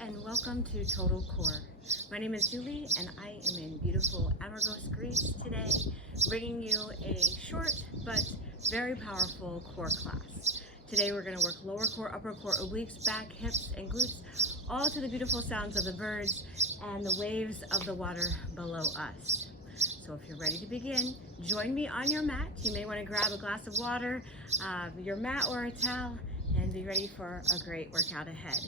and welcome to Total Core. My name is Julie and I am in beautiful Amorgos, Greece today, bringing you a short but very powerful core class. Today we're going to work lower core, upper core, obliques, back, hips, and glutes, all to the beautiful sounds of the birds and the waves of the water below us. So if you're ready to begin, join me on your mat. You may want to grab a glass of water, your mat or a towel, and be ready for a great workout ahead.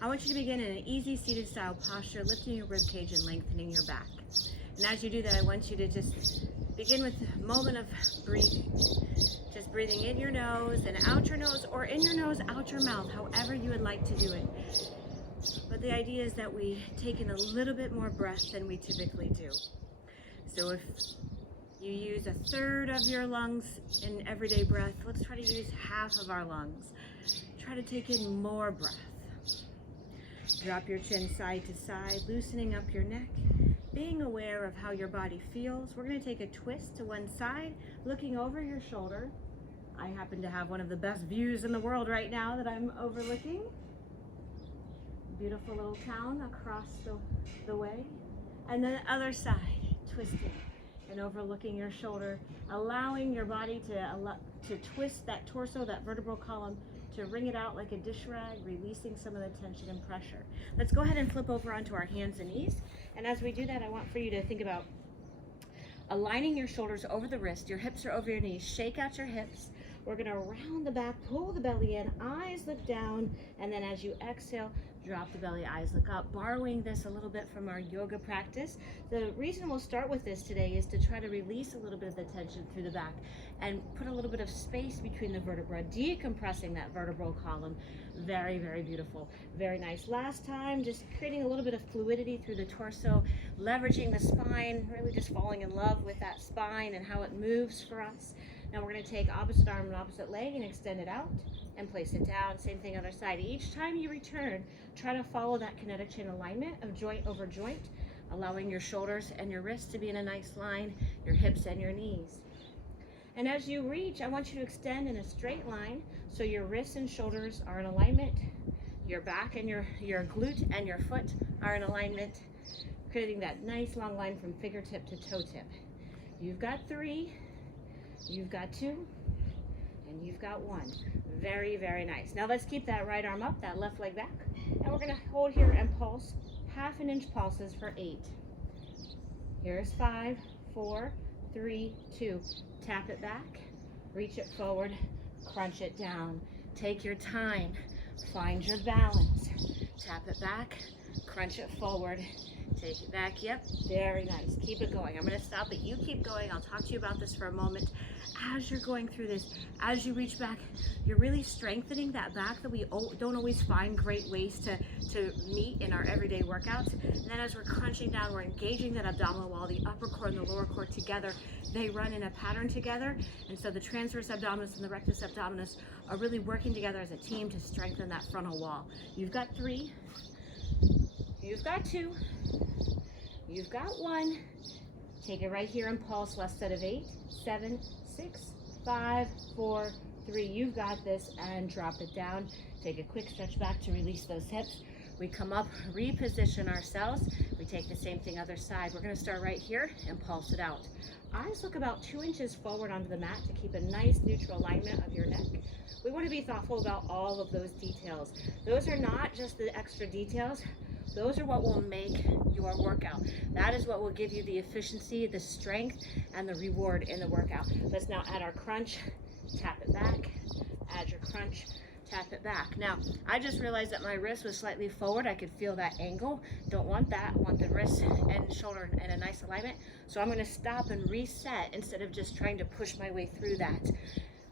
I want you to begin in an easy seated style posture, lifting your rib cage and lengthening your back. And as you do that, I want you to just begin with a moment of breathing. Just breathing in your nose and out your nose, or in your nose, out your mouth, however you would like to do it. But the idea is that we take in a little bit more breath than we typically do. So if you use a third of your lungs in everyday breath, let's try to use half of our lungs. Try to take in more breath. Drop your chin side to side, loosening up your neck, being aware of how your body feels. We're going to take a twist to one side, looking over your shoulder. I happen to have one of the best views in the world right now that I'm overlooking. Beautiful little town across the way. And then the other side, twisting and overlooking your shoulder, allowing your body to twist that torso, that vertebral column, to wring it out like a dish rag, releasing some of the tension and pressure. Let's go ahead and flip over onto our hands and knees. And as we do that, I want for you to think about aligning your shoulders over the wrist. Your hips are over your knees. Shake out your hips. We're gonna round the back, pull the belly in, eyes look down, and then as you exhale, drop the belly, eyes look up. Borrowing this a little bit from our yoga practice. The reason we'll start with this today is to try to release a little bit of the tension through the back and put a little bit of space between the vertebra, decompressing that vertebral column. Very, very beautiful. Very nice. Last time, just creating a little bit of fluidity through the torso, leveraging the spine, really just falling in love with that spine and how it moves for us. Now we're going to take opposite arm and opposite leg and extend it out and place it down. Same thing other side. Each time you return, try to follow that kinetic chain alignment of joint over joint, allowing your shoulders and your wrists to be in a nice line, your hips and your knees. And as you reach, I want you to extend in a straight line so your wrists and shoulders are in alignment, your back and your glute and your foot are in alignment, creating that nice long line from fingertip to toe tip. You've got 3. You've got 2, and you've got 1. Very, very nice. Now let's keep that right arm up, that left leg back, and we're going to hold here and pulse, 1/2 inch pulses for 8. Here's 5, 4, 3, 2. Tap it back, reach it forward, crunch it down. Take your time, find your balance. Tap it back, crunch it forward. Take it back. Yep, very nice. Keep it going. I'm going to stop it. You keep going. I'll talk to you about this for a moment. As you're going through this, as you reach back, you're really strengthening that back that we don't always find great ways to meet in our everyday workouts. And then as we're crunching down, we're engaging that abdominal wall, the upper core and the lower core together. They run in a pattern together. And so the transverse abdominis and the rectus abdominis are really working together as a team to strengthen that frontal wall. You've got 3. You've got 2. You've got 1. Take it right here and pulse. Last set of 8, 7, 6, 5, 4, 3. You've got this, and drop it down. Take a quick stretch back to release those hips. We come up, reposition ourselves. We take the same thing other side. We're going to start right here and pulse it out. Eyes look about 2 inches forward onto the mat to keep a nice neutral alignment of your neck. We want to be thoughtful about all of those details. Those are not just the extra details. Those are what will make your workout. That is what will give you the efficiency, the strength, and the reward in the workout. Let's now add our crunch. Tap it back. Add your crunch. Tap it back. Now, I just realized that my wrist was slightly forward. I could feel that angle. Don't want that. I want the wrist and shoulder in a nice alignment. So I'm going to stop and reset instead of just trying to push my way through that.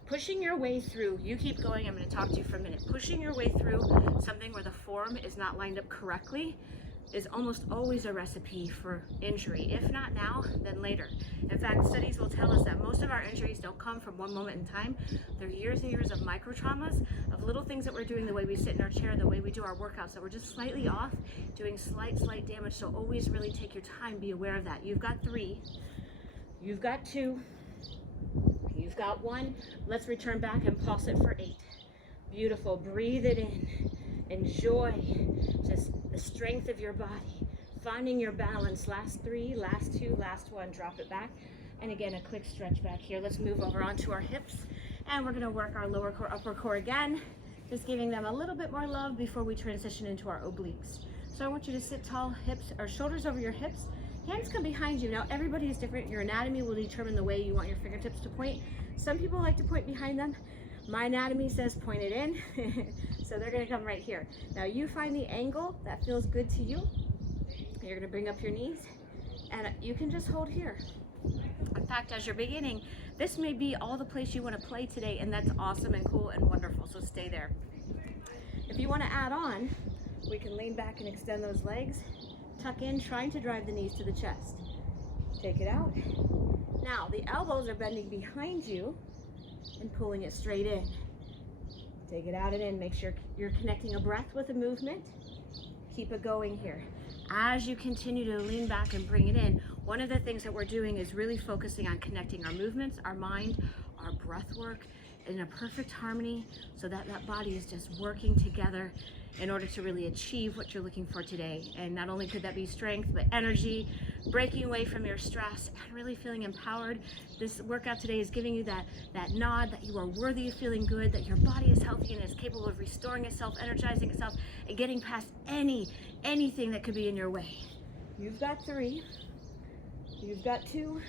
Pushing your way through, you keep going, I'm going to talk to you for a minute. Pushing your way through something where the form is not lined up correctly is almost always a recipe for injury. If not now, then later. In fact, studies will tell us that most of our injuries don't come from one moment in time. They're years and years of micro traumas, of little things that we're doing, the way we sit in our chair, the way we do our workouts, that we're just slightly off, doing slight damage. So always really take your time, be aware of that. You've got 3, you've got 2, you've got 1. Let's return back and pulse it for 8. Beautiful. Breathe it in Enjoy just the strength of your body, finding your balance. Last 3, last 2, last 1, drop it back. And again, a quick stretch back here. Let's move over onto our hips, and we're gonna work our lower core, upper core again, just giving them a little bit more love before we transition into our obliques. So I want you to sit tall, hips or shoulders over your hips, hands come behind you. Now everybody is different. Your anatomy will determine the way you want your fingertips to point. Some people like to point behind them. My anatomy says point it in, so they're gonna come right here. Now you find the angle that feels good to you. You're gonna bring up your knees, and you can just hold here. In fact, as you're beginning, this may be all the place you wanna play today, and that's awesome and cool and wonderful, so stay there. If you wanna add on, we can lean back and extend those legs, tuck in, trying to drive the knees to the chest. Take it out. Now, the elbows are bending behind you, and pulling it straight in. Take it out and in. Make sure you're connecting a breath with a movement. Keep it going here. As you continue to lean back and bring it in, one of the things that we're doing is really focusing on connecting our movements, our mind, our breath work in a perfect harmony, so that that body is just working together in order to really achieve what you're looking for today. And not only could that be strength, but energy, breaking away from your stress, and really feeling empowered. This workout today is giving you that nod that you are worthy of feeling good, that your body is healthy and is capable of restoring itself, energizing itself, and getting past anything that could be in your way. You've got 3, you've got 2,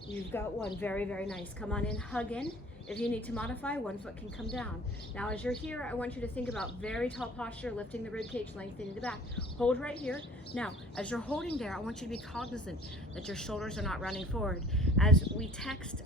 you've got 1. Very, very nice. Come on in, hug in. If you need to modify, 1 foot can come down. Now, as you're here, I want you to think about very tall posture, lifting the rib cage, lengthening the back. Hold right here. Now, as you're holding there, I want you to be cognizant that your shoulders are not running forward. As we text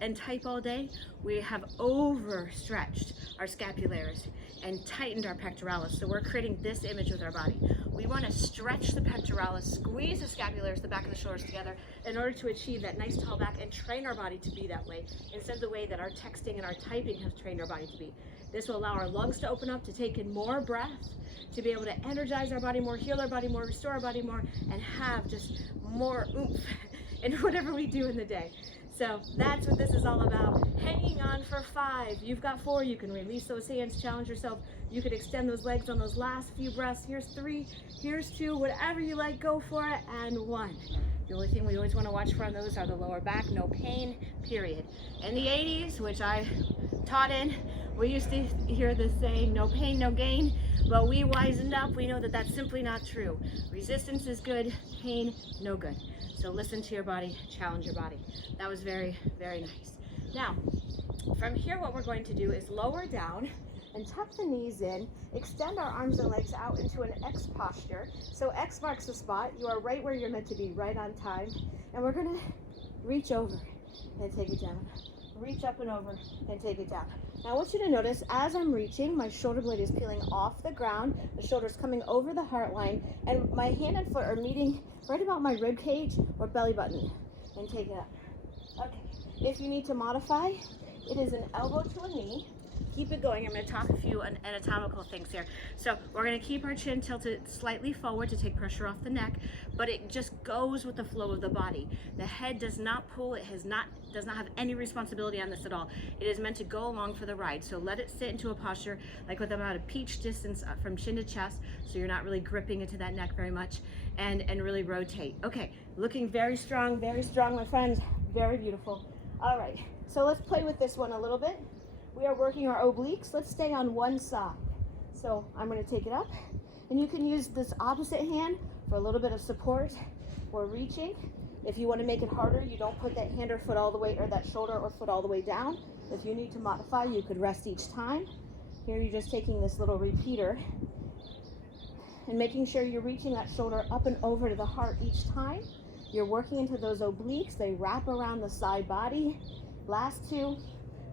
and type all day, we have overstretched our scapularis and tightened our pectoralis. So we're creating this image with our body. We want to stretch the pectoralis, squeeze the scapularis, the back of the shoulders together, in order to achieve that nice tall back and train our body to be that way, instead of the way that our texting and our typing have trained our body to be. This will allow our lungs to open up, to take in more breath, to be able to energize our body more, heal our body more, restore our body more, and have just more oomph in whatever we do in the day. So that's what this is all about. Hanging on for 5. You've got 4. You can release those hands, challenge yourself. You could extend those legs on those last few breaths. Here's 3, here's 2, whatever you like, go for it, and 1. The only thing we always want to watch for on those are the lower back, no pain, period. In the 80s, which I taught in, we used to hear this saying, no pain, no gain. But we wisened up, we know that that's simply not true. Resistance is good, pain, no good. So listen to your body, challenge your body. That was very, very nice. Now, from here, what we're going to do is lower down and tuck the knees in, extend our arms and legs out into an X posture. So X marks the spot. You are right where you're meant to be, right on time. And we're gonna reach over and take it down. Reach up and over and take it down. Now I want you to notice, as I'm reaching, my shoulder blade is peeling off the ground, the shoulder's coming over the heart line, and my hand and foot are meeting right about my rib cage or belly button. And take it up. Okay, if you need to modify, it is an elbow to a knee. Keep it going. I'm going to talk a few anatomical things here. So we're going to keep our chin tilted slightly forward to take pressure off the neck, but it just goes with the flow of the body. The head does not pull. It does not have any responsibility on this at all. It is meant to go along for the ride. So let it sit into a posture like with about a peach distance from chin to chest, so you're not really gripping into that neck very much, and really rotate. Okay, looking very strong, my friends. Very beautiful. All right, so let's play with this one a little bit. We are working our obliques. Let's stay on one side. So I'm going to take it up, and you can use this opposite hand for a little bit of support or reaching. If you want to make it harder, you don't put that hand or foot all the way, or that shoulder or foot all the way down. If you need to modify, you could rest each time. Here you're just taking this little repeater and making sure you're reaching that shoulder up and over to the heart each time. You're working into those obliques. They wrap around the side body. Last 2.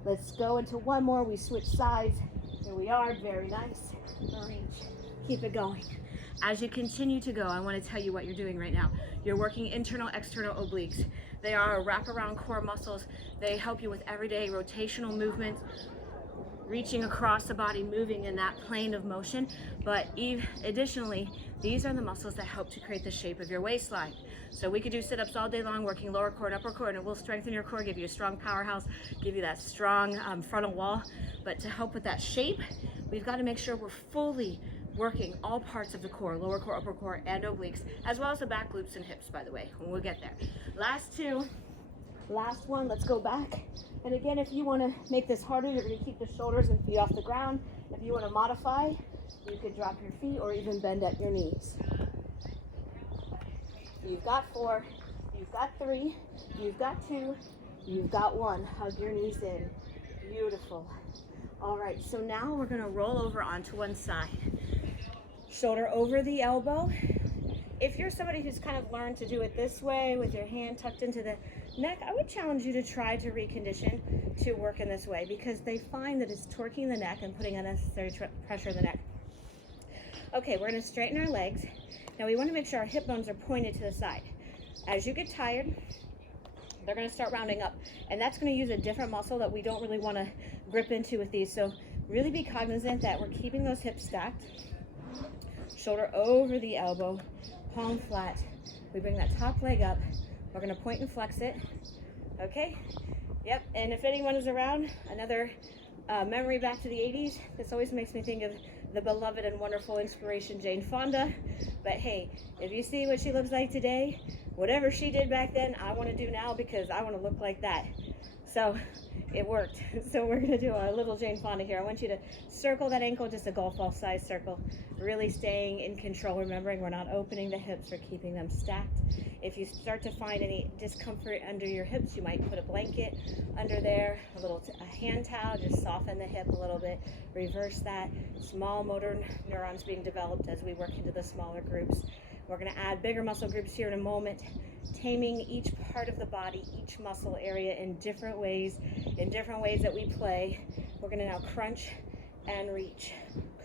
Let's go into 1 more. We switch sides. Here we are. Very nice. Reach. Keep it going. As you continue to go, I want to tell you what you're doing right now. You're working internal, external obliques. They are wraparound core muscles. They help you with everyday rotational movements. reaching across the body, moving in that plane of motion. But additionally, these are the muscles that help to create the shape of your waistline. So we could do sit-ups all day long, working lower core and upper core, and it will strengthen your core, give you a strong powerhouse, give you that strong frontal wall. But to help with that shape, we've got to make sure we're fully working all parts of the core, lower core, upper core, and obliques, as well as the back glutes and hips, by the way, when we'll get there. Last two, last one, let's go back. And again, if you want to make this harder, you're going to keep the shoulders and feet off the ground. If you want to modify, you could drop your feet or even bend at your knees. You've got 4, you've got 3, you've got 2, you've got 1. Hug your knees in. Beautiful. All right, so now we're going to roll over onto one side. Shoulder over the elbow. If you're somebody who's kind of learned to do it this way with your hand tucked into the neck, I would challenge you to try to recondition to work in this way, because they find that it's torquing the neck and putting unnecessary pressure in the neck. Okay, we're going to straighten our legs. Now we want to make sure our hip bones are pointed to the side. As you get tired, they're going to start rounding up, and that's going to use a different muscle that we don't really want to grip into with these. So really be cognizant that we're keeping those hips stacked. Shoulder over the elbow, palm flat. We bring that top leg up. We're going to point and flex it. Okay? Yep. And if anyone is around, another memory back to the 80s. This always makes me think of the beloved and wonderful inspiration Jane Fonda. But hey, if you see what she looks like today, whatever she did back then, I want to do now, because I want to look like that. So it worked. So we're going to do a little Jane Fonda here. I want you to circle that ankle, just a golf ball size circle. Really staying in control, remembering we're not opening the hips, we're keeping them stacked. If you start to find any discomfort under your hips, you might put a blanket under there, a hand towel, just soften the hip a little bit, reverse that. Small motor neurons being developed as we work into the smaller groups. We're going to add bigger muscle groups here in a moment, taming each part of the body, each muscle area in different ways that we play. We're going to now crunch and reach,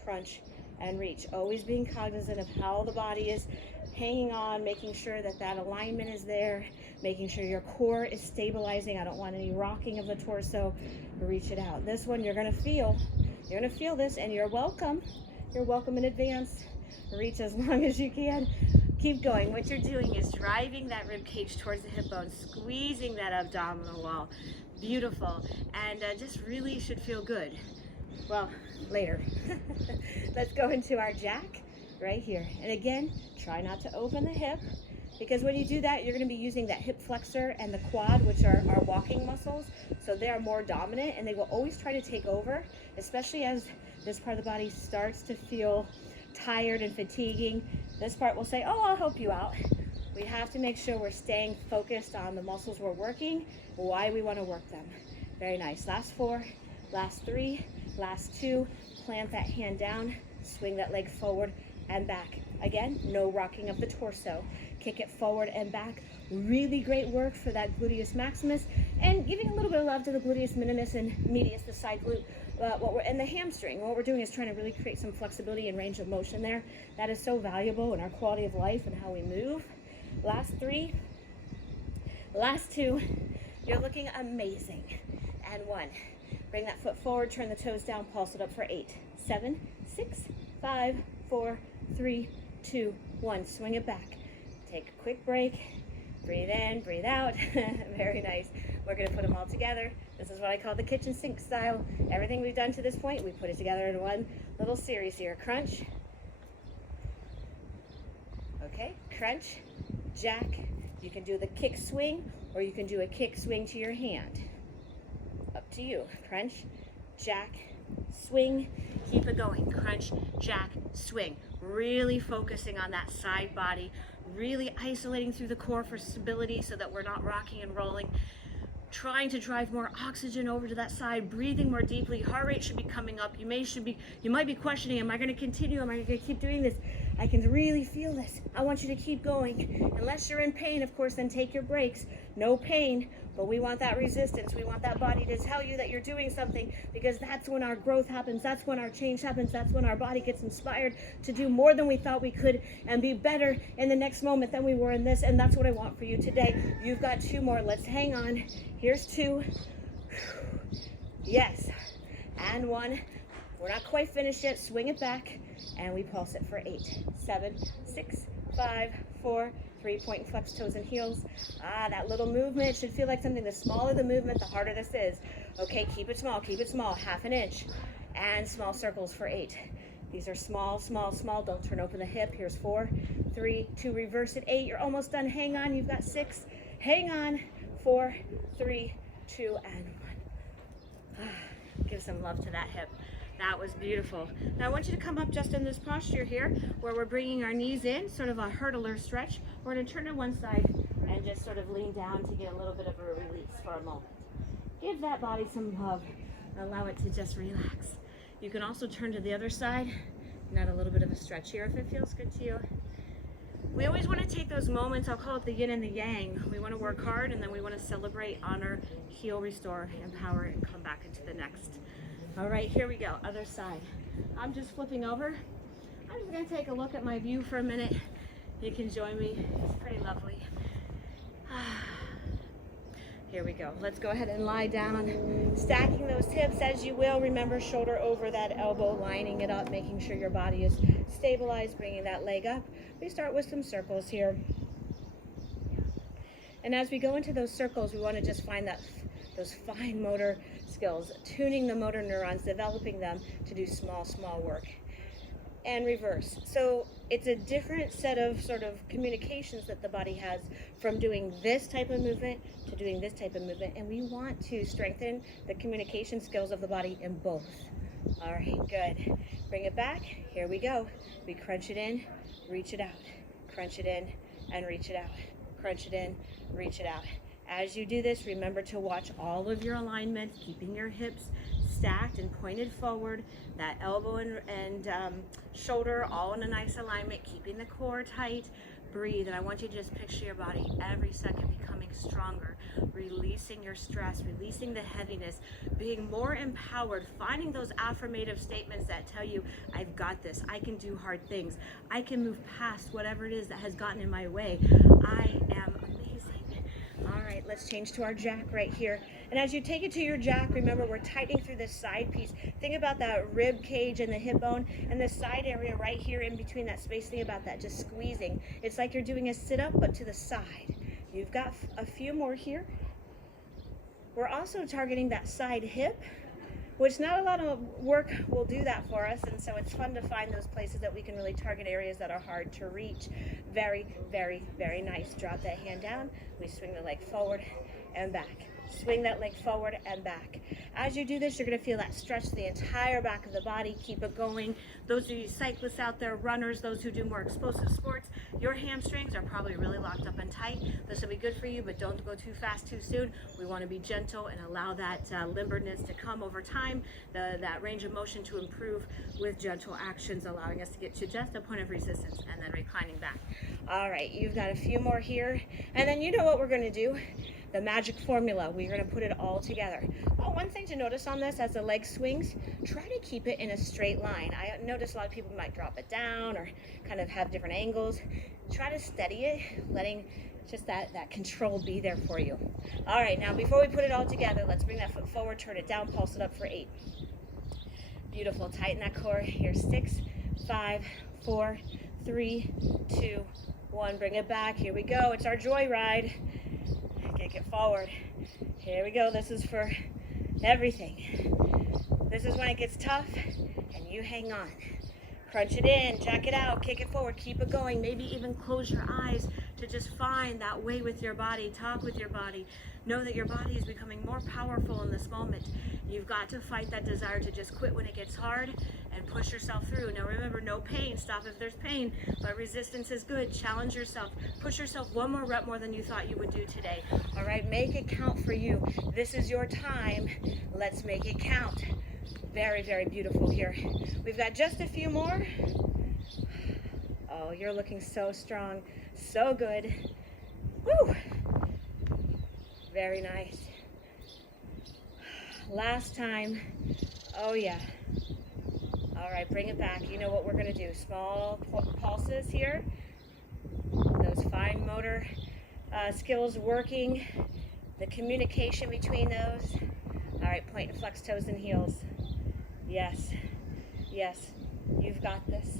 crunch and reach, always being cognizant of how the body is hanging on, making sure that that alignment is there, making sure your core is stabilizing. I don't want any rocking of the torso. Reach it out. This one you're going to feel this, and you're welcome in advance. Reach as long as you can. Keep going. What you're doing is driving that rib cage towards the hip bone, squeezing that abdominal wall. Beautiful. And just really should feel good. Well, later. Let's go into our jack right here. And again, try not to open the hip, because when you do that, you're going to be using that hip flexor and the quad, which are our walking muscles. So they are more dominant, and they will always try to take over, especially as this part of the body starts to feel tired and fatiguing. This part will say, oh, I'll help you out. We have to make sure we're staying focused on the muscles we're working, why we want to work them. Very nice. Last 4, last 3, last 2. Plant that hand down, swing that leg forward and back. Again, no rocking of the torso. Kick it forward and back. Really great work for that gluteus maximus, and giving a little bit of love to the gluteus minimus and medius, the side glute. And the hamstring. What we're doing is trying to really create some flexibility and range of motion there. That is so valuable in our quality of life and how we move. Last 3, last 2. You're looking amazing. And 1. Bring that foot forward, turn the toes down, pulse it up for 8, 7, 6, 5, 4, 3, 2, 1. Swing it back. Take a quick break. Breathe in, breathe out. Very nice. We're going to put them all together. This is what I call the kitchen sink style. Everything we've done to this point, we put it together in one little series here. Crunch. Okay, crunch, jack. You can do the kick swing, or you can do a kick swing to your hand. Up to you. Crunch, jack, swing. Keep it going. Crunch, jack, swing. Really focusing on that side body. Really isolating through the core for stability so that we're not rocking and rolling. Trying to drive more oxygen over to that side, breathing more deeply. Heart rate should be coming up. You might be questioning, am I going to continue? Am I going to keep doing this? I can really feel this. I want you to keep going. Unless you're in pain, of course, then take your breaks. No pain, but we want that resistance. We want that body to tell you that you're doing something, because that's when our growth happens. That's when our change happens. That's when our body gets inspired to do more than we thought we could and be better in the next moment than we were in this. And that's what I want for you today. You've got 2 more. Let's hang on. Here's 2. Yes. and 1. We're not quite finished yet. Swing it back, and we pulse it for 8, 7, 6, 5, 4, 3. Point and flex toes and heels. That little movement should feel like something. The smaller the movement, the harder this is. Okay, keep it small, half an inch. And small circles for 8. These are small, small, small. Don't turn open the hip. Here's 4, 3, 2, reverse it, 8. You're almost done. Hang on, you've got 6. Hang on, 4, 3, 2, and 1. Give some love to that hip. That was beautiful. Now I want you to come up just in this posture here where we're bringing our knees in, sort of a hurdler stretch. We're going to turn to one side and just sort of lean down to get a little bit of a release for a moment. Give that body some love. Allow it to just relax. You can also turn to the other side and add a little bit of a stretch here if it feels good to you. We always want to take those moments, I'll call it the yin and the yang. We want to work hard and then we want to celebrate, honor, heal, restore, empower, and come back into the next. All right, here we go, other side. I'm just flipping over. I'm just gonna take a look at my view for a minute. You can join me, it's pretty lovely. Here we go, let's go ahead and lie down. Stacking those hips as you will. Remember, shoulder over that elbow, lining it up, making sure your body is stabilized, bringing that leg up. We start with some circles here. And as we go into those circles, we wanna just find those fine motor skills, tuning the motor neurons, developing them to do small, small work. And reverse. So it's a different set of sort of communications that the body has from doing this type of movement to doing this type of movement. And we want to strengthen the communication skills of the body in both. All right, good. Bring it back. Here we go. We crunch it in, reach it out. Crunch it in and reach it out. Crunch it in, reach it out. As you do this, remember to watch all of your alignments, keeping your hips stacked and pointed forward, that elbow and shoulder all in a nice alignment, keeping the core tight. Breathe, and I want you to just picture your body every second becoming stronger, releasing your stress, releasing the heaviness, being more empowered, finding those affirmative statements that tell you, I've got this, I can do hard things, I can move past whatever it is that has gotten in my way. I am amazing. All right, let's change to our jack right here. And as you take it to your jack, remember we're tightening through this side piece. Think about that rib cage and the hip bone and the side area right here in between that space. Think about that, just squeezing. It's like you're doing a sit-up, but to the side. You've got a few more here. We're also targeting that side hip, which not a lot of work will do that for us, and so it's fun to find those places that we can really target areas that are hard to reach. Very, very, very nice. Drop that hand down. We swing the leg forward and back. Swing that leg forward and back. As you do this, you're going to feel that stretch to the entire back of the body. Keep it going. Those of you cyclists out there, runners, those who do more explosive sports, your hamstrings are probably really locked up and tight. This will be good for you, but don't go too fast too soon. We want to be gentle and allow that limberness to come over time, that range of motion to improve with gentle actions, allowing us to get to just a point of resistance and then reclining back. All right, you've got a few more here. And then you know what we're going to do. The magic formula, we're going to put it all together. Oh, one thing to notice on this, as the leg swings, try to keep it in a straight line. I notice a lot of people might drop it down or kind of have different angles. Try to steady it, letting just that control be there for you. All right, now before we put it all together, let's bring that foot forward, turn it down, pulse it up for 8. Beautiful, tighten that core. Here's 6, 5, 4, 3, 2, 1. Bring it back. Here we go. It's our joy ride. Kick it forward. Here we go. This is for everything. This is when it gets tough and you hang on. Crunch it in, jack it out, kick it forward, keep it going. Maybe even close your eyes to just find that way with your body. Talk with your body. Know that your body is becoming more powerful in this moment. You've got to fight that desire to just quit when it gets hard and push yourself through. Now remember, no pain. Stop if there's pain, but resistance is good. Challenge yourself. Push yourself one more rep more than you thought you would do today. All right, make it count for you. This is your time. Let's make it count. Very, very beautiful here. We've got just a few more. Oh, you're looking so strong. So good. Woo! Very nice. Last time. Oh yeah. All right, bring it back. You know what we're gonna do. Small pulses here. Those fine motor skills working. The communication between those. All right, point and flex toes and heels. Yes, yes, you've got this.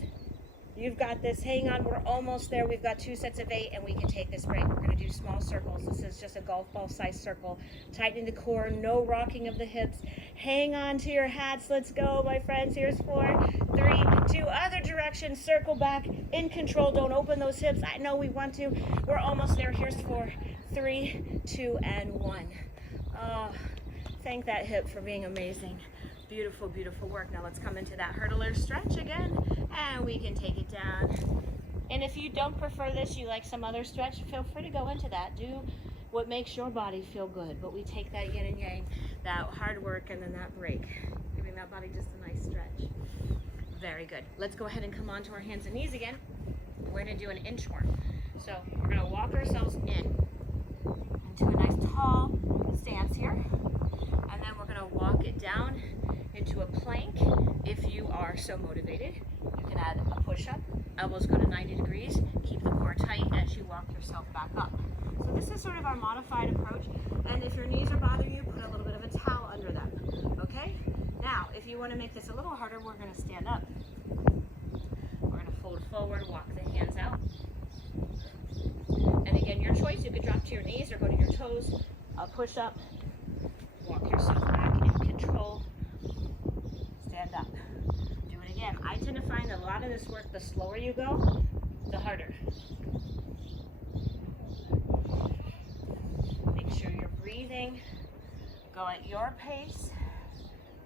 You've got this. Hang on, we're almost there. We've got 2 sets of 8 and we can take this break. We're going to do small circles. This is just a golf ball size circle. Tightening the core, no rocking of the hips. Hang on to your hats. Let's go, my friends. Here's 4, 3, 2, other direction. Circle back, in control. Don't open those hips. I know we want to. We're almost there. Here's 4, 3, 2, and 1. Oh, thank that hip for being amazing. Beautiful, beautiful work. Now let's come into that hurdler stretch again, and we can take it down. And if you don't prefer this, you like some other stretch, feel free to go into that. Do what makes your body feel good. But we take that yin and yang, that hard work, and then that break, giving that body just a nice stretch. Very good. Let's go ahead and come onto our hands and knees again. We're going to do an inchworm. So we're going to walk ourselves into a nice tall stance here, and then we're going to walk it down into a plank. If you are so motivated, you can add a push-up. Elbows go to 90 degrees. Keep the core tight as you walk yourself back up. So this is sort of our modified approach. And if your knees are bothering you, put a little bit of a towel under them. Okay? Now, if you want to make this a little harder, we're going to stand up. We're going to fold forward, walk the hands out. And again, your choice. You could drop to your knees or go to your toes. A push-up. Walk yourself back in control. Stand up. Do it again. I tend to find that a lot of this work, the slower you go, the harder. Make sure you're breathing. Go at your pace,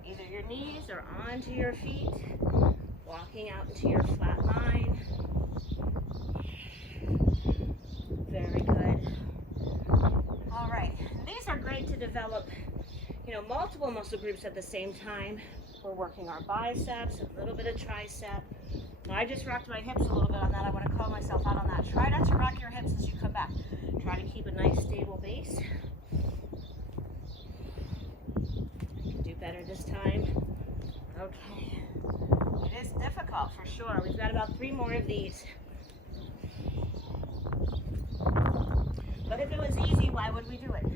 either your knees or onto your feet. Walking out into your flat line. Very good. All right. These are great to develop, multiple muscle groups at the same time. We're working our biceps, a little bit of tricep. Now, I just rocked my hips a little bit on that. I want to call myself out on that. Try not to rock your hips as you come back. Try to keep a nice stable base. You can do better this time. Okay. It is difficult for sure. We've got about 3 more of these. But if it was easy, why would we do it?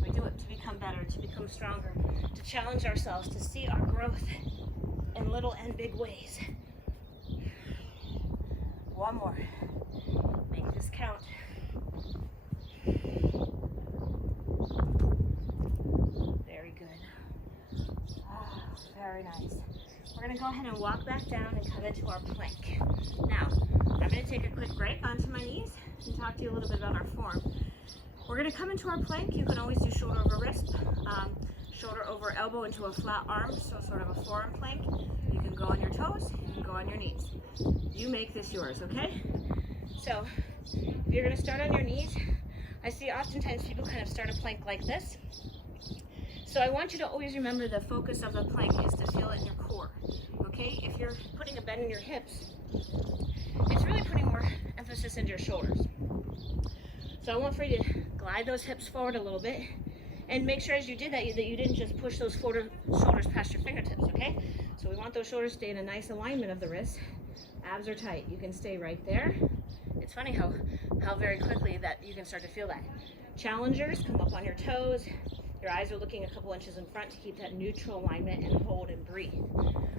We do it to become better, to become stronger, to challenge ourselves, to see our growth in little and big ways. 1 more. Make this count. Very good. Very nice. We're going to go ahead and walk back down and come into our plank. Now, I'm going to take a quick break onto my knees and talk to you a little bit about our form. We're going to come into our plank. You can always do shoulder over wrist, shoulder over elbow into a flat arm, so sort of a forearm plank. You can go on your toes, you can go on your knees. You make this yours, okay? So, if you're going to start on your knees, I see oftentimes people kind of start a plank like this. So I want you to always remember the focus of the plank is to feel it in your core, okay? If you're putting a bend in your hips, it's really putting more emphasis into your shoulders. So I want for you to glide those hips forward a little bit and make sure as you did that you didn't just push those shoulders past your fingertips, okay? So we want those shoulders to stay in a nice alignment of the wrists. Abs are tight. You can stay right there. It's funny how very quickly that you can start to feel that. Challengers, come up on your toes. Your eyes are looking a couple inches in front to keep that neutral alignment and hold and breathe.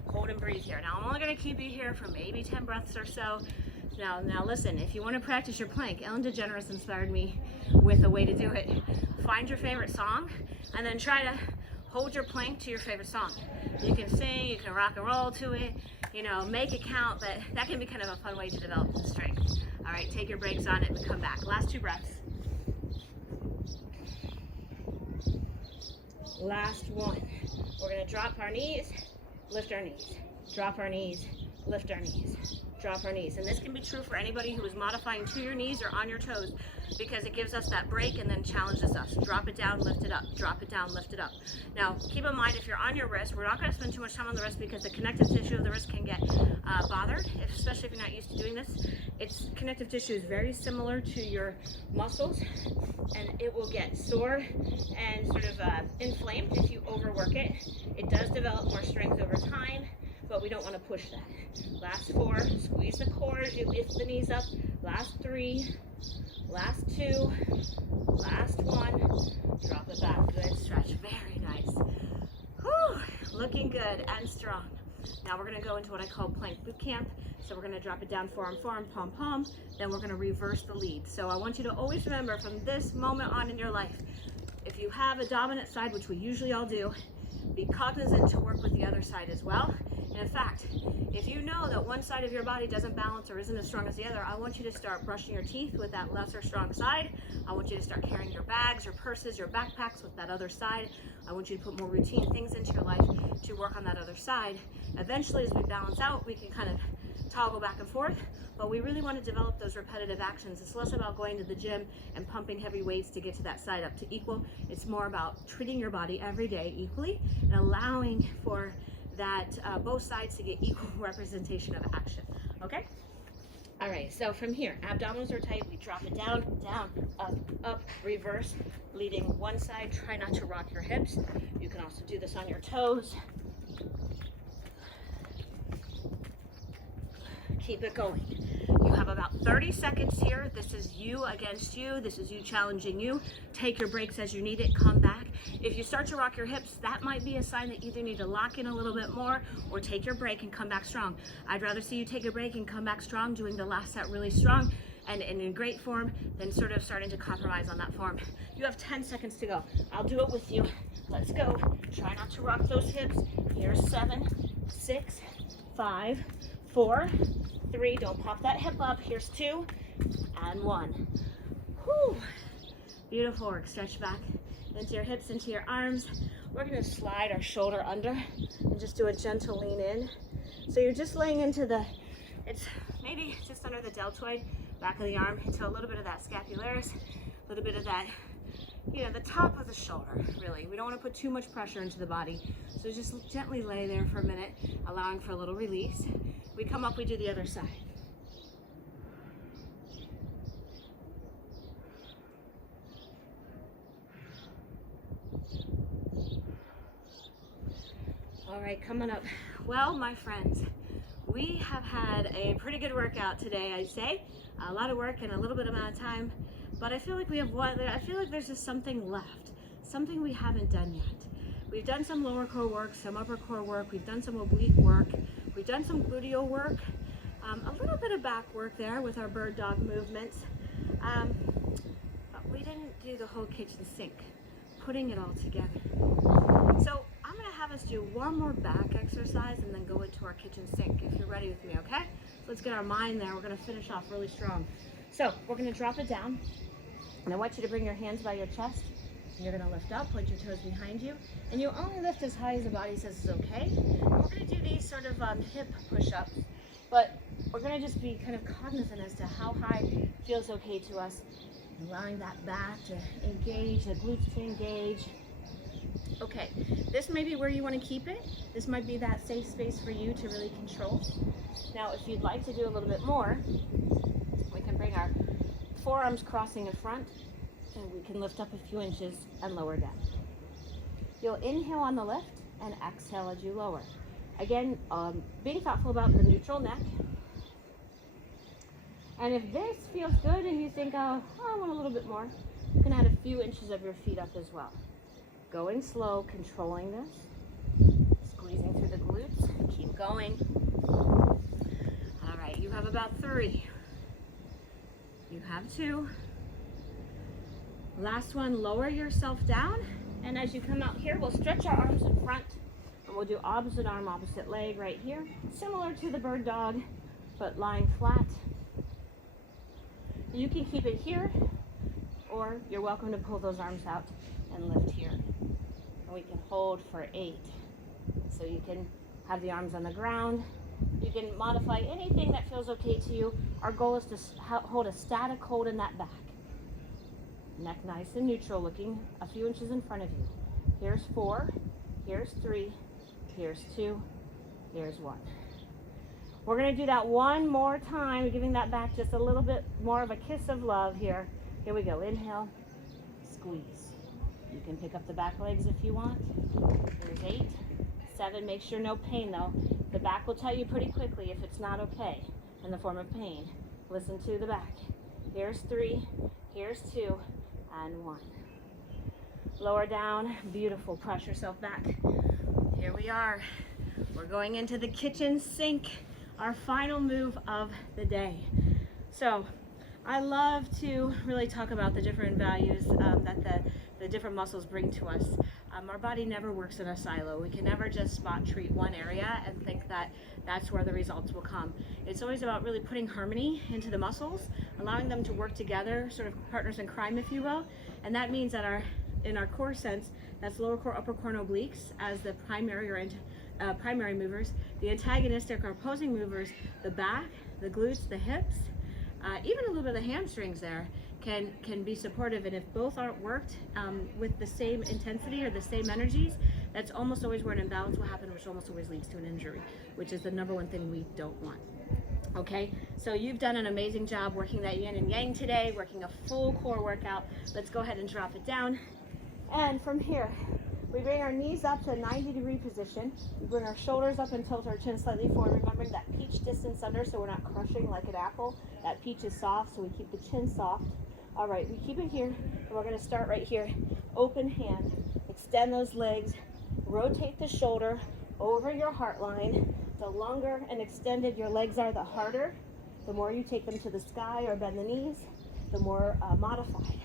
Hold and breathe here. Now I'm only going to keep you here for maybe 10 breaths or so. Now listen, if you want to practice your plank, Ellen DeGeneres inspired me with a way to do it. Find your favorite song and then try to hold your plank to your favorite song. You can sing, you can rock and roll to it, make it count, but that can be kind of a fun way to develop strength. All right, take your breaks on it and come back. Last 2 breaths. Last 1. We're going to drop our knees, lift our knees. Drop our knees, lift our knees. Drop our knees. And this can be true for anybody who is modifying to your knees or on your toes because it gives us that break and then challenges us. Drop it down, lift it up. Drop it down, lift it up. Now, keep in mind if you're on your wrist, we're not going to spend too much time on the wrist because the connective tissue of the wrist can get bothered, especially if you're not used to doing this. Its connective tissue is very similar to your muscles and it will get sore and sort of inflamed if you overwork it. It does develop more strength over time, but we don't want to push that. Last 4, squeeze the core as you lift the knees up. Last 3, last 2, last 1, drop it back. Good stretch, very nice. Whew. looking good and strong. Now we're gonna go into what I call plank boot camp. So we're gonna drop it down, forearm, forearm, palm, palm. Then we're gonna reverse the lead. So I want you to always remember from this moment on in your life, if you have a dominant side, which we usually all do, be cognizant to work with the other side as well. And in fact, if you know that one side of your body doesn't balance or isn't as strong as the other, I want you to start brushing your teeth with that lesser strong side. I want you to start carrying your bags, your purses, your backpacks with that other side. I want you to put more routine things into your life to work on that other side. Eventually, as we balance out, we can kind of toggle back and forth, but we really want to develop those repetitive actions. It's less about going to the gym and pumping heavy weights to get to that side up to equal. It's more about treating your body every day equally and allowing for that both sides to get equal representation of action. Okay? All right, so from here, abdominals are tight. We drop it down, down, up, up, reverse, leading one side. Try not to rock your hips. You can also do this on your toes. Keep it going. You have about 30 seconds here. This is you against you. This is you challenging you. Take your breaks as you need it. Come back. If you start to rock your hips, that might be a sign that you either need to lock in a little bit more or take your break and come back strong. I'd rather see you take a break and come back strong, doing the last set really strong and in great form, than sort of starting to compromise on that form. You have 10 seconds to go. I'll do it with you. Let's go. Try not to rock those hips. Here's 7, 6, 5, 4, 3, don't pop that hip up. Here's 2 and 1. Whew. Beautiful work. Stretch back into your hips, into your arms. We're going to slide our shoulder under and just do a gentle lean in. So you're just laying into it's maybe just under the deltoid, back of the arm, into a little bit of that scapularis, a little bit of that, the top of the shoulder, really. We don't want to put too much pressure into the body. So just gently lay there for a minute, allowing for a little release. We come up, we do the other side. All right, coming up. Well, my friends, we have had a pretty good workout today, I'd say. A lot of work in a little bit amount of time, but I feel like I feel like there's just something left, something we haven't done yet. We've done some lower core work, some upper core work, we've done some oblique work, we've done some gluteal work, a little bit of back work there with our bird dog movements, but we didn't do the whole kitchen sink, putting it all together. So I'm gonna have us do one more back exercise and then go into our kitchen sink if you're ready with me, okay? So let's get our mind there. We're gonna finish off really strong. So we're gonna drop it down, and I want you to bring your hands by your chest. You're gonna lift up, point your toes behind you, and you only lift as high as the body says is okay. We're gonna do these sort of hip push-ups, but we're gonna just be kind of cognizant as to how high feels okay to us, allowing that back to engage, the glutes to engage. Okay, this may be where you want to keep it. This might be that safe space for you to really control. Now, if you'd like to do a little bit more, we can bring our forearms crossing in front, and we can lift up a few inches and lower down. You'll inhale on the lift and exhale as you lower. Again, being thoughtful about the neutral neck. And if this feels good and you think, oh, I want a little bit more, you can add a few inches of your feet up as well. Going slow, controlling this, squeezing through the glutes, keep going. All right, you have about 3. You have 2. Last one, lower yourself down, and as you come out here, we'll stretch our arms in front, and we'll do opposite arm, opposite leg right here, similar to the bird dog, but lying flat. You can keep it here, or you're welcome to pull those arms out and lift here. And we can hold for 8. So you can have the arms on the ground. You can modify anything that feels okay to you. Our goal is to hold a static hold in that back. Neck nice and neutral, looking a few inches in front of you. Here's 4, here's 3, here's 2, here's 1. We're gonna do that one more time, giving that back just a little bit more of a kiss of love here. Here we go, inhale, squeeze. You can pick up the back legs if you want. Here's 8, 7, make sure no pain though. The back will tell you pretty quickly if it's not okay in the form of pain. Listen to the back. Here's 3, here's 2, and 1. Lower down, beautiful, press yourself back. Here we are. We're going into the kitchen sink, our final move of the day. So I love to really talk about the different values that the different muscles bring to us. Our body never works in a silo. We can never just spot treat one area and think that that's where the results will come. It's always about really putting harmony into the muscles, allowing them to work together, sort of partners in crime, if you will. And that means that in our core sense, that's lower core, upper core, and obliques as the primary or primary movers. The antagonistic or opposing movers, the back, the glutes, the hips, even a little bit of the hamstrings there can be supportive. And if both aren't worked with the same intensity or the same energies, that's almost always where an imbalance will happen, which almost always leads to an injury, which is the number one thing we don't want. Okay, so you've done an amazing job working that yin and yang today, working a full core workout. Let's go ahead and drop it down. And from here, we bring our knees up to a 90-degree position. We bring our shoulders up and tilt our chin slightly forward, remembering that peach distance under so we're not crushing like an apple. That peach is soft, so we keep the chin soft. All right, we keep it here, and we're gonna start right here. Open hand, extend those legs, rotate the shoulder over your heart line. The longer and extended your legs are, the harder. The more you take them to the sky or bend the knees, the more modified.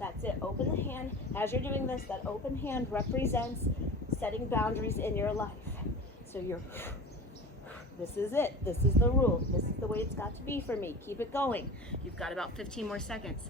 That's it, open the hand. As you're doing this, that open hand represents setting boundaries in your life. So this is it, this is the rule, this is the way it's got to be for me. Keep it going. You've got about 15 more seconds.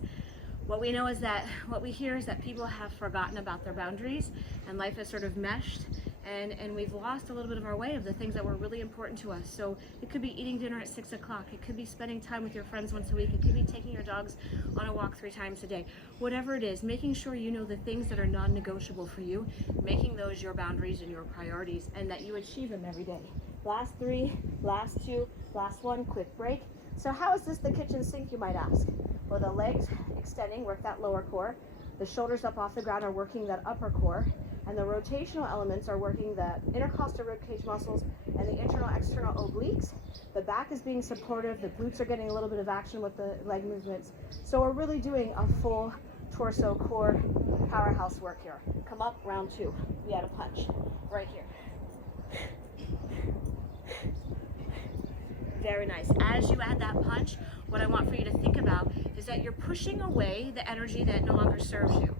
What we know is that, what we hear is that people have forgotten about their boundaries and life is sort of meshed, and we've lost a little bit of our way of the things that were really important to us. So it could be eating dinner at 6 o'clock, it could be spending time with your friends once a week, it could be taking your dogs on a walk 3 times a day. Whatever it is, making sure you know the things that are non-negotiable for you, making those your boundaries and your priorities, and that you achieve them every day. Last 3, last 2, last 1, quick break. So how is this the kitchen sink, you might ask? Well, the legs extending, work that lower core. The shoulders up off the ground are working that upper core. And the rotational elements are working the intercostal ribcage muscles and the internal external obliques. The back is being supportive. The glutes are getting a little bit of action with the leg movements. So we're really doing a full torso core powerhouse work here. Come up, round 2. We add a punch right here. Very nice. As you add that punch, what I want for you to think about is that you're pushing away the energy that no longer serves you.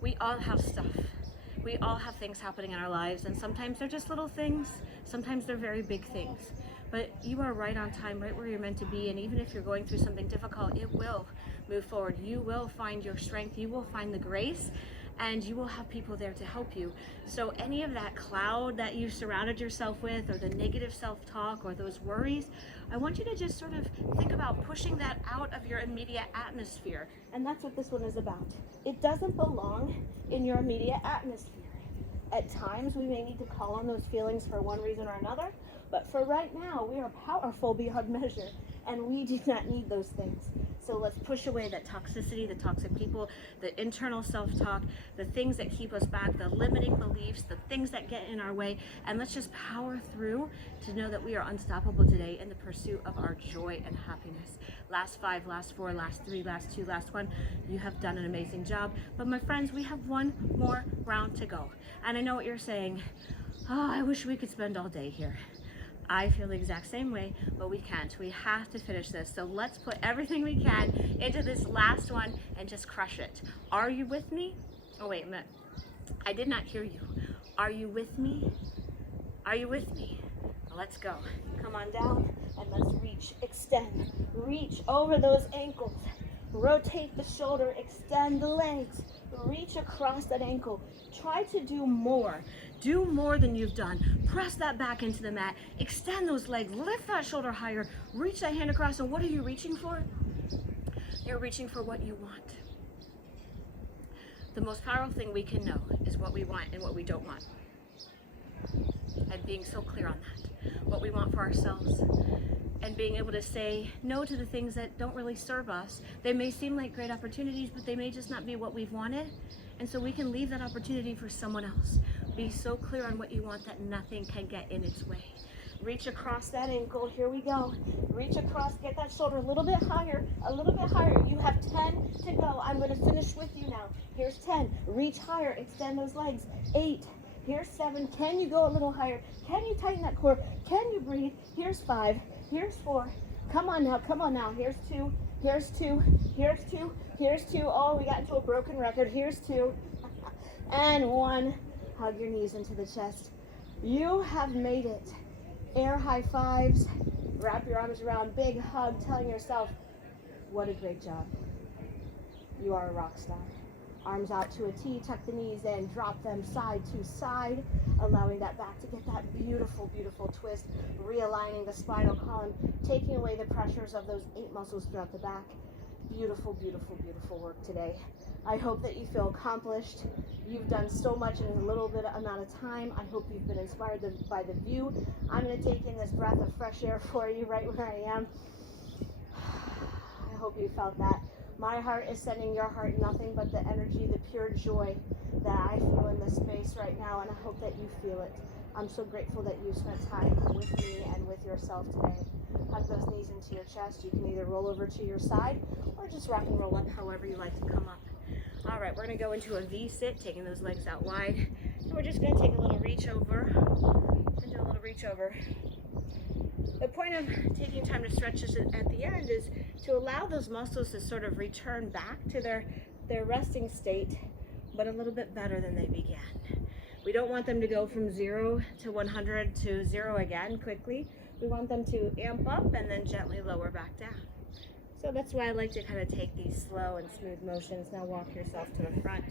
We all have stuff. We all have things happening in our lives, and sometimes they're just little things, sometimes they're very big things. But you are right on time, right where you're meant to be, and even if you're going through something difficult, it will move forward. You will find your strength, you will find the grace, and you will have people there to help you. So any of that cloud that you surrounded yourself with, or the negative self-talk, or those worries, I want you to just sort of think about pushing that out of your immediate atmosphere. And that's what this one is about. It doesn't belong in your immediate atmosphere. At times, we may need to call on those feelings for one reason or another, but for right now, we are powerful beyond measure, and we do not need those things. So let's push away that toxicity, the toxic people, the internal self-talk, the things that keep us back, the limiting beliefs, the things that get in our way, and let's just power through to know that we are unstoppable today in the pursuit of our joy and happiness. Last 5, last 4, last 3, last 2, last 1. You have done an amazing job. But my friends, we have one more round to go. And I know what you're saying. Oh, I wish we could spend all day here. I feel the exact same way, but we can't. We have to finish this. So let's put everything we can into this last one and just crush it. Are you with me? Oh, wait a minute. I did not hear you. Are you with me? Are you with me? Let's go. Come on down and let's reach, extend, reach over those ankles. Rotate the shoulder, extend the legs, reach across that ankle. Try to do more. Do more than you've done. Press that back into the mat. Extend those legs. Lift that shoulder higher. Reach that hand across. And what are you reaching for? You're reaching for what you want. The most powerful thing we can know is what we want and what we don't want. And being so clear on that. What we want for ourselves. And being able to say no to the things that don't really serve us. They may seem like great opportunities, but they may just not be what we've wanted. And so we can leave that opportunity for someone else. Be so clear on what you want that nothing can get in its way. Reach across that ankle. Here we go. Reach across. Get that shoulder a little bit higher. A little bit higher. You have 10 to go. I'm going to finish with you now. Here's 10. Reach higher. Extend those legs. 8, Here's 7. Can you go a little higher? Can you tighten that core? Can you breathe? Here's 5. Here's 4. Come on now, come on now. Here's 2. Here's 2. Here's 2. Here's 2. Oh, we got into a broken record. Here's 2. And 1. Hug your knees into the chest. You have made it. Air high fives. Wrap your arms around. Big hug, telling yourself, what a great job. You are a rock star. Arms out to a T, tuck the knees in, drop them side to side, allowing that back to get that beautiful, beautiful twist, realigning the spinal column, taking away the pressures of those 8 muscles throughout the back. Beautiful, beautiful, beautiful work today. I hope that you feel accomplished. You've done so much in a little bit amount of time. I hope you've been inspired by the view. I'm going to take in this breath of fresh air for you right where I am. I hope you felt that. My heart is sending your heart nothing but the energy, the pure joy that I feel in this space right now, and I hope that you feel it. I'm so grateful that you spent time with me and with yourself today. Hug those knees into your chest. You can either roll over to your side or just rock and roll up however you like to come up. All right, we're going to go into a V-sit, taking those legs out wide. And we're just going to take a little reach over and do a little reach over. The point of taking time to stretch this at the end is to allow those muscles to sort of return back to their resting state, but a little bit better than they began. We don't want them to go from 0 to 100 to 0 again quickly. We want them to amp up and then gently lower back down. So that's why I like to kind of take these slow and smooth motions. Now walk yourself to the front,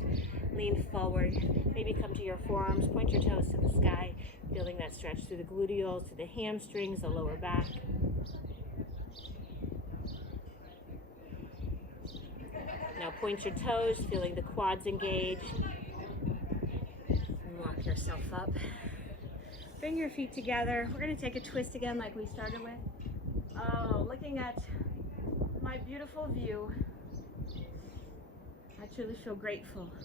lean forward, maybe come to your forearms, point your toes to the sky, feeling that stretch through the gluteals, to the hamstrings, the lower back. Now point your toes, feeling the quads engage. And walk yourself up. Bring your feet together. We're going to take a twist again like we started with. Oh, looking at my beautiful view. I truly feel grateful for